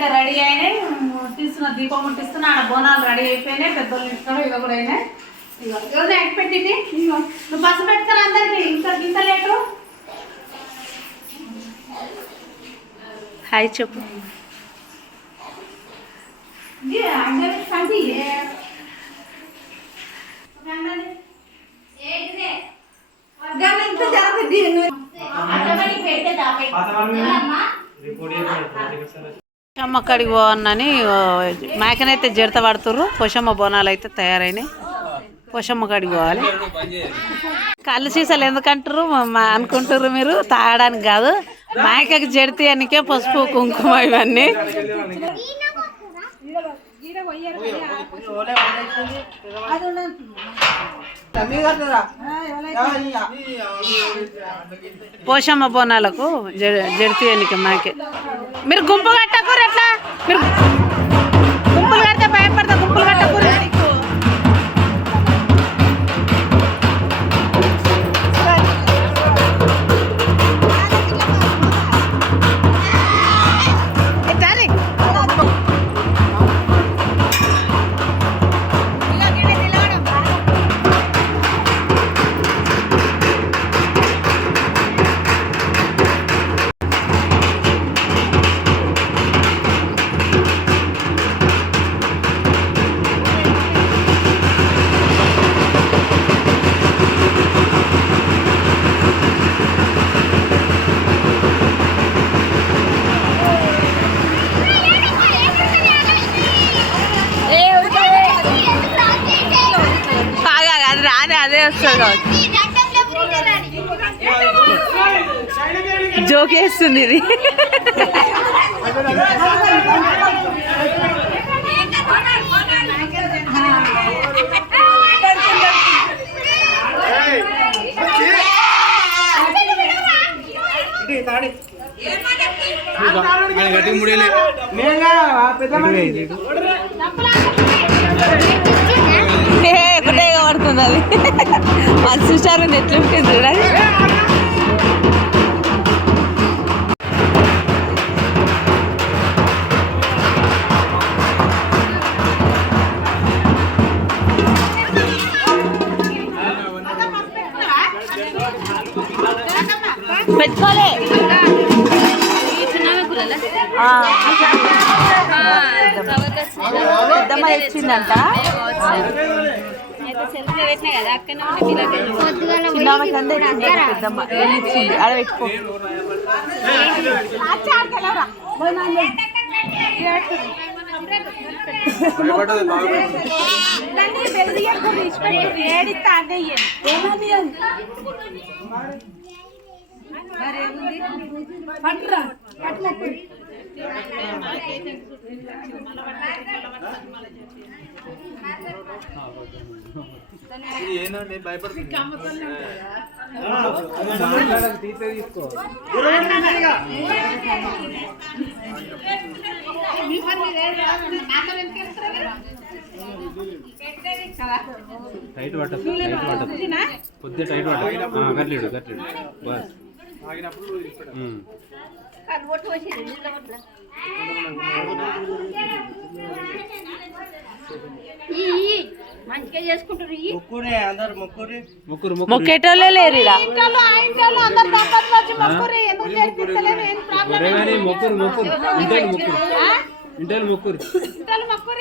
అయితే రెడీ అయినాయి. తీస్తున్న దీపం ముట్టిస్తున్నా. ఆడ బోనాలు రెడీ అయిపోయినాయి. పెద్దోళ్ళు ఇస్తారు ఇవి కూడా అయినాయి. ఇగో ఎక్కి పెట్టింది. ఇగో నువ్వు బస్సు పెట్టుకొని అందరికి ఇంత లేటు. హాయ్ చెప్పు. పోషమ్మ కాడికి పోవన్నని మేకనైతే జడత పడుతుర్రు. పోషమ్మ బోనాలు అయితే తయారైనాయి. పోషమ్మ కాడికి పోవాలి. కళ్ళు సీసాలు ఎందుకంటారు అనుకుంటారు మీరు? తాగడానికి కాదు, మేకకి జడితీయనికే పసుపు కుంకుమ ఇవన్నీ. పోషమ్మ బోనాలకు జడితీయనికి మేకే. మీరు గుంపు కట్టకూరు. ఎట్లా మీరు గుంపులు కడితే భయపడతా. గుంపులు కట్టకూరు. అదే వస్తుంది. జోకేస్తుంది ఇది. ఒకటే పడుతుంది అది. అది చూసారు ఎట్లుంటుంది చూడాలి. పెట్టుకోలే పెద్దమ్మ ఇచ్చిందంట. చిన్నమ్మకి అందే పెద్దమ్మ ఇచ్చింది. ఆడ పెట్టుకో. భయపడుతుంది. టైట్ పట్టదు, కొద్దిగా టైట్ పట్టదు. గట్లేడు గట్లేడు బస్. మొక్కేటోళ్ళే లేరు. ఇంటర్ మొక్కురు మొక్కురు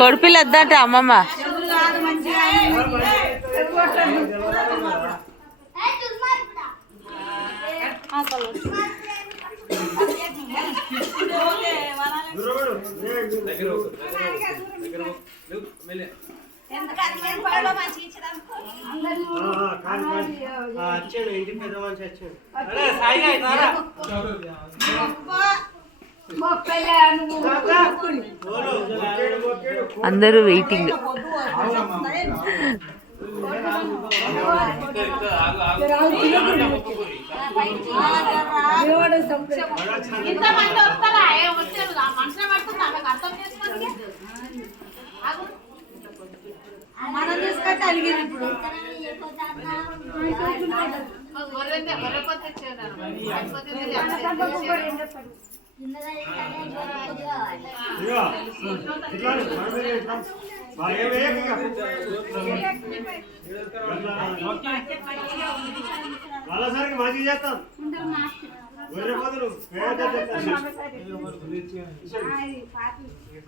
కొడుపిల్ల వద్దంటే అమ్మమ్మ అందరూ వెయిటింగ్. ఇంతమంది వస్తారా? వచ్చారు మనుషులు పడుతుంది అలా అర్థం చేసుకోండి. మనం తీసుకొచ్చి అడిగింది ఇప్పుడు వాళ్ళసారికి మంచిగా చేస్తాం.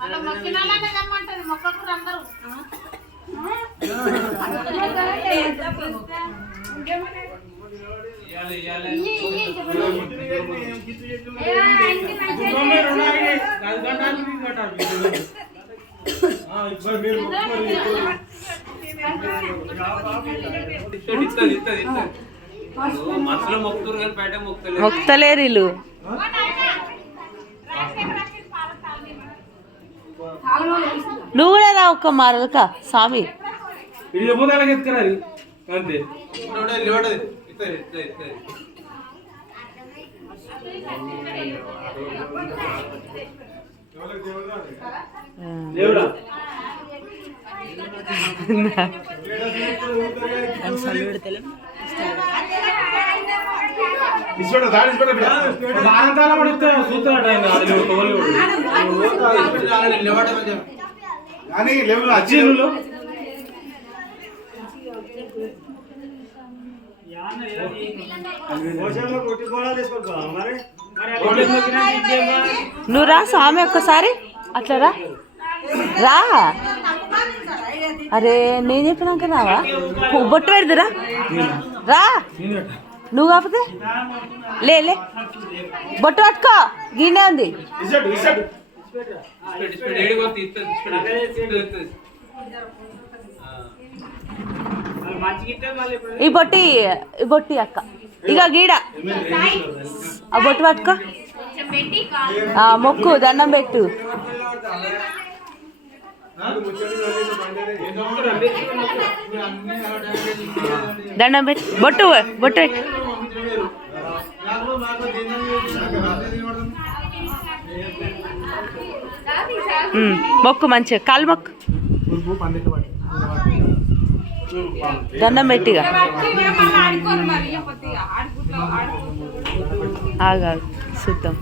అలా మొక్కినాలనే రమ్మంటారు. మొక్కకూరు అందరూ మొక్తలేరు వీళ్ళు. నువ్వు కూడా రా ఒక్క మారలక స్వామి. అంతే దేవుడా నువ్వు రా స్వామి ఒక్కసారి అట్లా రా రా. అరే నేను చెప్పినాక రావా? బొట్టు పెడదురా రా. నువ్వు కాకపోతే లే బొట్టు పట్టుకో. గిన్నె ఉంది. ఈ బొట్టి అక్క ఇక గీడ ఆ బొట్టు పట్టుకో. మొక్కు దండం పెట్టు. దండం పెట్టు. బొట్టు పెట్టు. మొక్కు మంచిగా కాలు మొక్కు. దండం పెట్టిగా ఆగా చూద్దాం.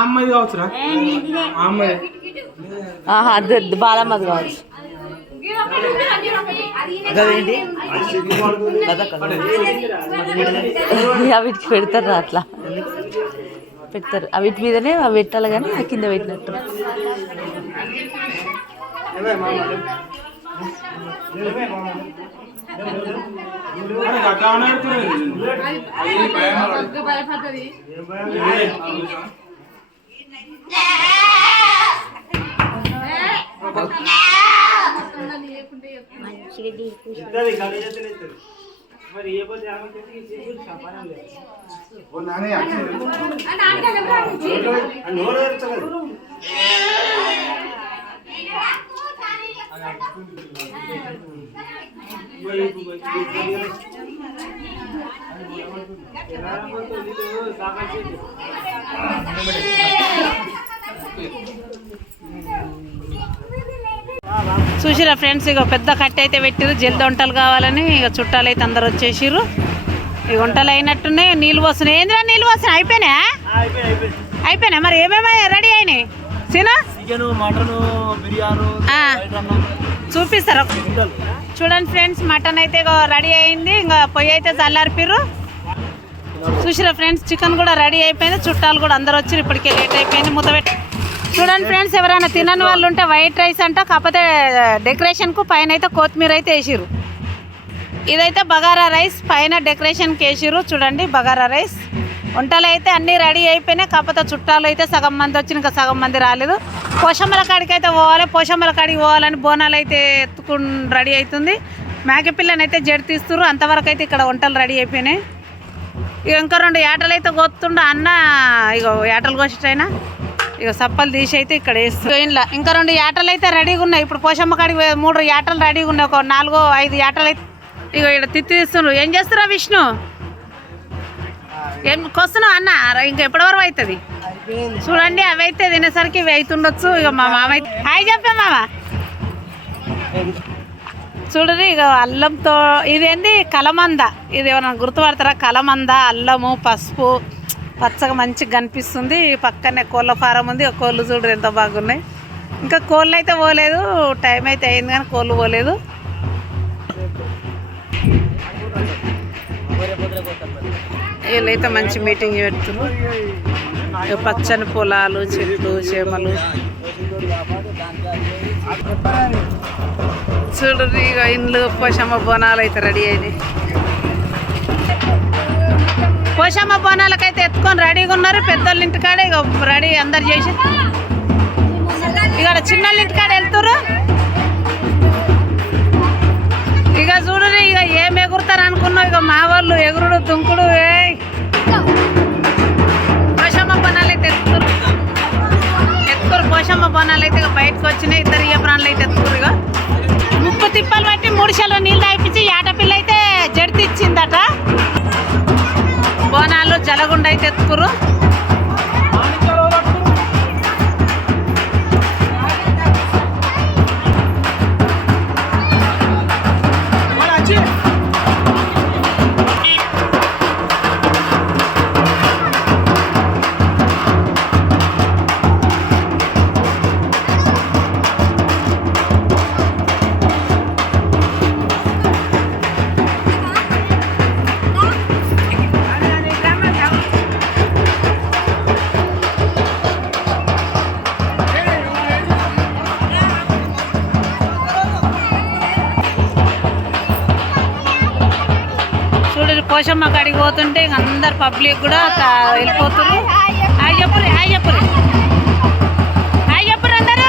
అమ్మాయి కావచ్చురా. అది బాలమ్మది కావచ్చు. వీటికి పెడతారు అట్లా పెడతారు. వీటి మీదనే అవి పెట్టాలి కానీ ఆ కింద పెట్టినట్టు. చూసిరా ఫ్రెండ్స్, ఇక పెద్ద కట్టె అయితే పెట్టిరు. జల్ది వంటలు కావాలని ఇక చుట్టాలు అయితే అందరు వచ్చేసిర్రు. ఇక వంటలు అయినట్టున్నాయి. నీళ్ళు పోస్తున్నాయి. ఏంద్రా నీళ్ళు పోస్తున్నాయి? అయిపోయినా మరి ఏమేమి రెడీ అయినాయి? చూపిస్తారా? చూడండి ఫ్రెండ్స్, మటన్ అయితే రెడీ అయింది. ఇంకా పొయ్యి అయితే చల్లారిపిర్రు. చూసిరా ఫ్రెండ్స్, చికెన్ కూడా రెడీ అయిపోయింది. చుట్టాలు కూడా అందరు వచ్చి ఇప్పటికే లేట్ అయిపోయింది. ముద్దపెట్టి చూడండి ఫ్రెండ్స్, ఎవరైనా తినని వాళ్ళు ఉంటే వైట్ రైస్ అంట, కాకపోతే డెకరేషన్కు పైన అయితే కొత్తిమీర అయితే వేసిర్రు. ఇదైతే బగారా రైస్, పైన డెకరేషన్కి వేసిర్రు. చూడండి బగారా రైస్. వంటలు అయితే అన్నీ రెడీ అయిపోయినాయి. కాకపోతే చుట్టాలు అయితే సగం మంది వచ్చి ఇంకా సగం మంది రాలేదు. పోషమ్మల కాడికి అయితే పోవాలి. పోషమ్మల కాడికి పోవాలని బోనాలు అయితే ఎత్తుకుని రెడీ అవుతుంది. మేకపిల్లని అయితే జడి తీస్తున్నారు. అంతవరకు అయితే ఇక్కడ వంటలు రెడీ అయిపోయినాయి. ఇక ఇంకా 2 ఏటలు అయితే కొత్తుండ అన్న. ఇక ఏటలు కోసేటైనా ఇక సప్పలు తీసి అయితే ఇక్కడ వేస్తుంది. ఇంట్లో ఇంకా 2 ఏటలు అయితే రెడీగా ఉన్నాయి. ఇప్పుడు పోషమ్మ కాడికి 3 ఏటలు రెడీగా ఉన్నాయి. ఒక 4-5 ఏటలు అయితే ఇక ఇక్కడ తిత్తి తీస్తున్నారు. ఏం చేస్తున్నా విష్ణు? ఏం కొస్తున్నావు అన్న? ఇంకా ఎప్పటి వరకు అవుతుంది చూడండి. అవి అయితే తినేసరికి ఇవి అవుతుండొచ్చు. ఇక మా మామ అయితే హాయ్ చెప్పే మామ. చూడండి ఇక అల్లంతో ఇదేంది కలమంద. ఇది ఏమన్నా గుర్తుపడతారా? కలమంద, అల్లము, పసుపు పచ్చగా మంచిగా కనిపిస్తుంది. పక్కనే కోళ్ళ ఫారం ఉంది. కోళ్ళు చూడరు ఎంత బాగున్నాయి. ఇంకా కోళ్ళు అయితే పోలేదు. టైం అయితే అయింది కానీ కోళ్ళు పోలేదు. వీళ్ళైతే మంచి మీటింగ్ పెడుతున్నారు. పచ్చని పొలాలు, చెట్లు, చేమలు చూడండి. ఇక ఇండ్లు పోషమ్మ బోనాలు అయితే రెడీ అయినాయి. పోషమ్మ బోనాలకైతే ఎత్తుకొని రెడీగా ఉన్నారు. పెద్దోళ్ళ ఇంటికాడ ఇక రెడీ అందరు చేసి ఇక్కడ చిన్నోళ్ళ ఇంటికాడ వెళ్తున్నారు. ఇక చూడండి, ఇక ఏం ఎగురుతారు అనుకున్నావు. ఇక మా వాళ్ళు ఎగురుడు దుంకుడు. పోషమ్మ బోనాలు అయితే ఎత్తుకురు. పోషమ్మ బోనాలు అయితే ఇక బయటకు వచ్చినాయి. 2 ఇయ్య ప్రాణాలు అయితే ఎత్తుకురు. ఇక ముప్పు తిప్పలు బట్టి 3 చెల్లో నీళ్ళు తాగిపించి ఏటపిల్ల అయితే జడితి ఇచ్చిందట. బోనాలు జలగుండ అయితే ఎత్తుకురు. పోషమ్మ కాడికి పోతుంటే ఇంక అందరు పబ్లిక్ కూడా వెళ్ళిపోతున్నారు. హాయ్ చెప్పురు, హాయ్ చెప్పురు, హాయ్ చెప్పురు అందరూ.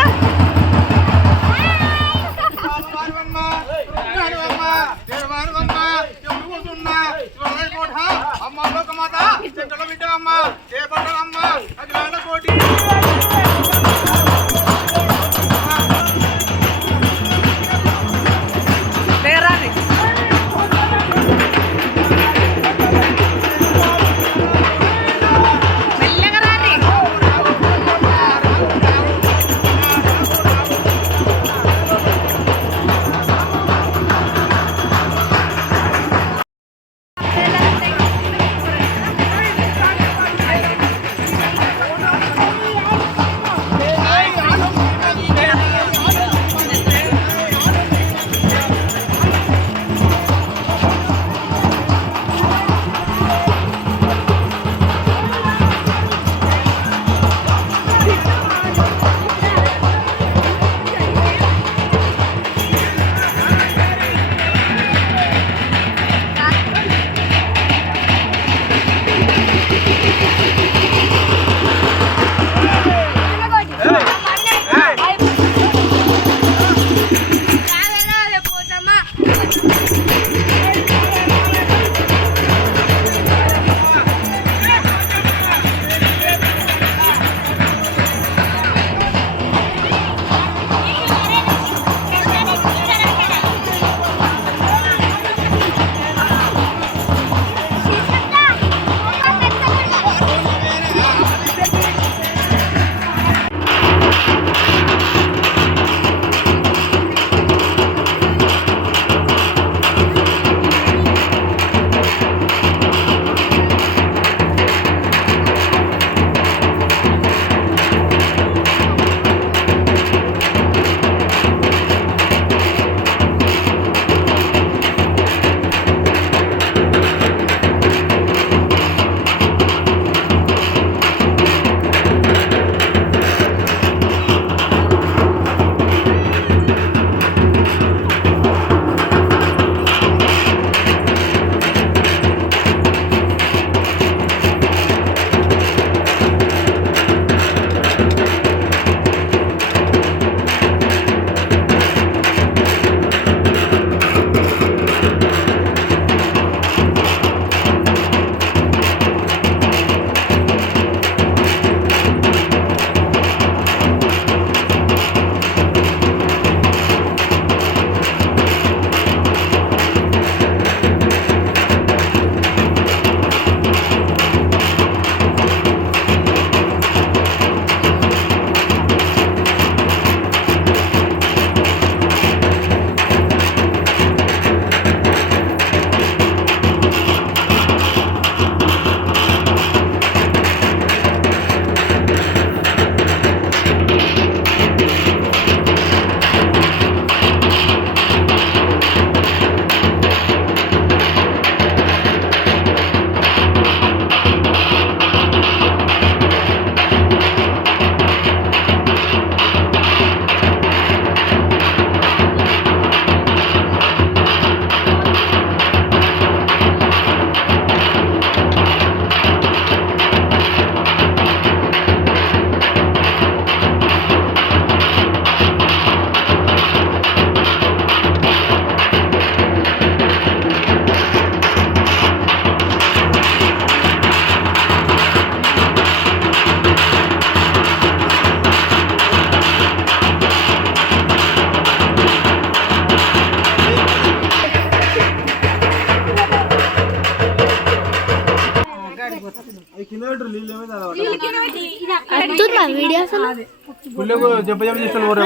పుల్లెకు జబ్బ జబ్బ తీసుకొని పోరా